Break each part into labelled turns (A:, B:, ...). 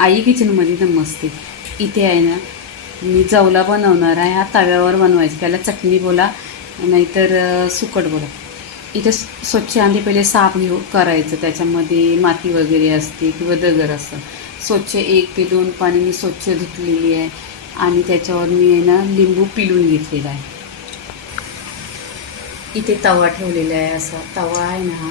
A: आई किचनमध्ये नमस्ते इथे आहे ना मी जवला बनवणार आहे हा तव्यावर बनवायचं. त्याला चटणी बोला नाहीतर सुकट बोला. इथे स्वच्छ आधी पहिले साफ घेऊ करायचं. त्याच्यामध्ये माती वगैरे असते किंवा दगर असतं स्वच्छ एक ते दोन पाणी मी स्वच्छ धुतलेली आहे. आणि त्याच्यावर मी आहे ना लिंबू पिळून घेतलेला आहे. इथे तवा ठेवलेला आहे असा. तवा आहे ना हा.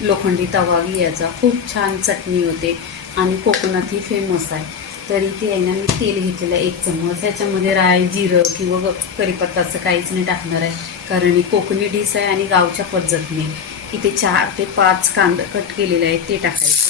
A: लोखंडी तवा घ्यायचा. खूप छान चटणी होते आणि कोकणात ही फेमस आहे. तर इथे आहे ना मी तेल घेतलेलं आहे एक चम्मच. त्याच्यामध्ये राय जिरं किंवा ग- कढीपत्ता असं काहीच नाही टाकणार आहे. कारण ही कोकणी डिश आहे आणि गावच्या पद्धतीने. इथे चार ते पाच कांदा कट केलेले आहेत ते टाकायचं.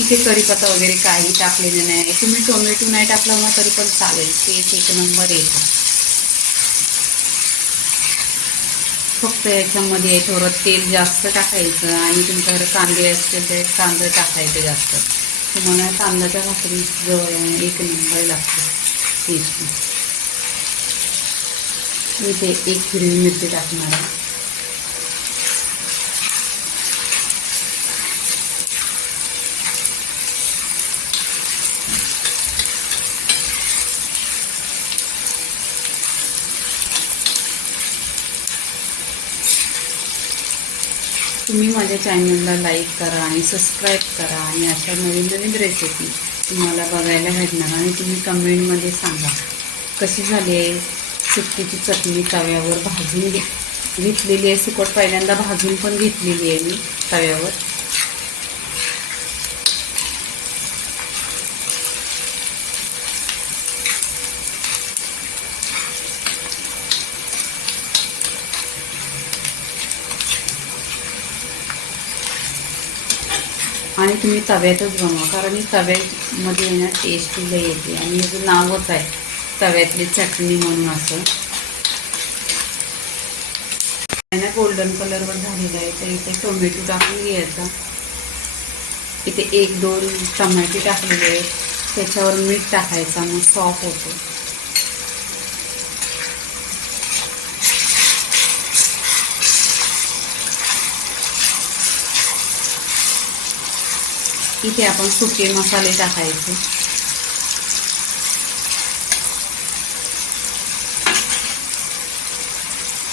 A: इथे कढीपत्ता वगैरे काही टाकलेलं नाही. तुम्ही टोमॅटो नाही टाकला मग तरी पण चालेल. ते एक नंबर येतो फक्त याच्यामध्ये थोडं तेल जास्त टाकायचं आणि तुमच्याकडे कांदे असतील तर कांदा टाकायचं जास्त. तुम्हाला कांद्याच्या भाकरी जवळ एक नंबर लागतो. टेस्टी इथे एक हिरवी मिरची टाकणार आहे. तुम्ही माझ्या चॅनलला लाईक करा आणि सबस्क्राईब करा आणि अशा नवीन नवीन रेसिपी तुम्हाला बघायला भेटणार आणि तुम्ही कमेंटमध्ये सांगा. कशी झाली आहे? सुट्टीची चटणी तव्यावर भाजून घे घेतलेली आहे. सुकट पहिल्यांदा भाजून पण घेतलेली आहे मी तव्यावर. आणि तुम्ही तव्यातच बनवा कारण ही तव्यामध्ये ना टेस्ट येते. आणि याचं नावच आहे तव्यातली चटणी म्हणून असं. ना गोल्डन कलरवर झालेलं आहे तर इथे टोमॅटो टाकून घ्यायचा. इथे एक दोन टमाटे टाकलेले आहेत. त्याच्यावर मीठ टाकायचा मग सॉफ्ट होतो. इथे आपण सुके मसाले टाकायचे.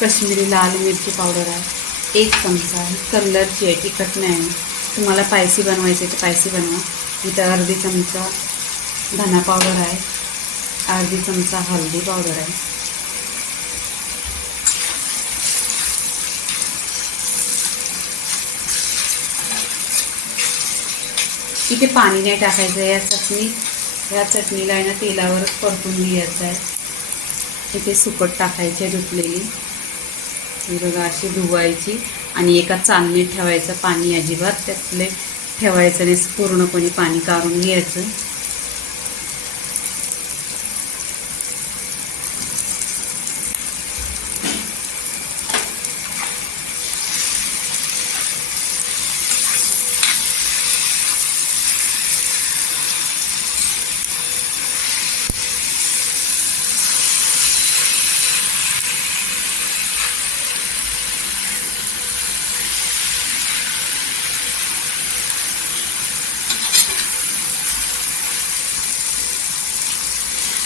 A: कश्मीरी लाल मिरची पावडर आहे एक चमचा कलरची आहे तिखट नाही आहे. तुम्हाला पायसी बनवायची तर पायसी बनवा. इथं अर्धी चमचा धना पावडर आहे. अर्धी चमचा हळदी पावडर आहे. इथे पाणी नाही टाकायचं या चटणी या चटणीला आहे ना तेलावरच परतून घ्यायचं आहे. इथे सुकट टाकायची आहे धुतलेली. बघा अशी धुवायची आणि एका चालणीत ठेवायचं पाणी अजिबात त्यातले ठेवायचं नाही पूर्णपणे पाणी काढून घ्यायचं.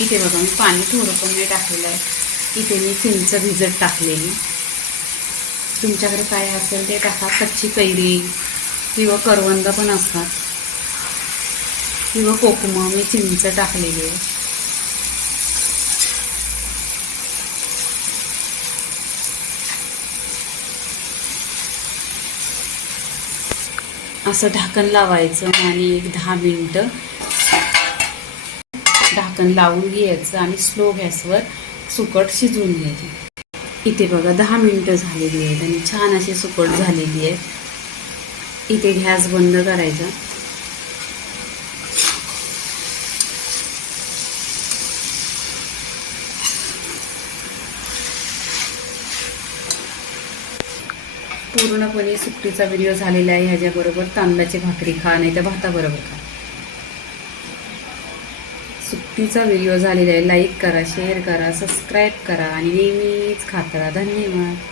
A: इथे बघा मी पाणी थोडं पण नाही टाकलेलं आहे. इथे मी चिंच भिजत टाकलेली. तुमच्याकडे काय असेल ते टाका कच्ची कैरी किंवा करवंद पण असतात. किंवा कोकमं मी चिंच टाकलेली आहे. असं ढाकण लावायचं आणि एक दहा मिनटं ढाकण लावून घ्यायचं आणि स्लो गॅसवर सुकट शिजवून घ्यायची. इथे बघा दहा मिनटं झालेली आहेत आणि छान अशी सुकट झालेली आहे. इथे गॅस बंद करायचा. पूर्णपणे सुट्टीचा व्हिडिओ झालेला आहे ह्याच्याबरोबर तांदळाची भाकरी खा नाही तर भाताबरोबर खा. सुट्टीचा व्हिडिओ झालेला आहे. लाईक करा शेअर करा सबस्क्राईब करा आणि नेहमीच खात राहा. धन्यवाद.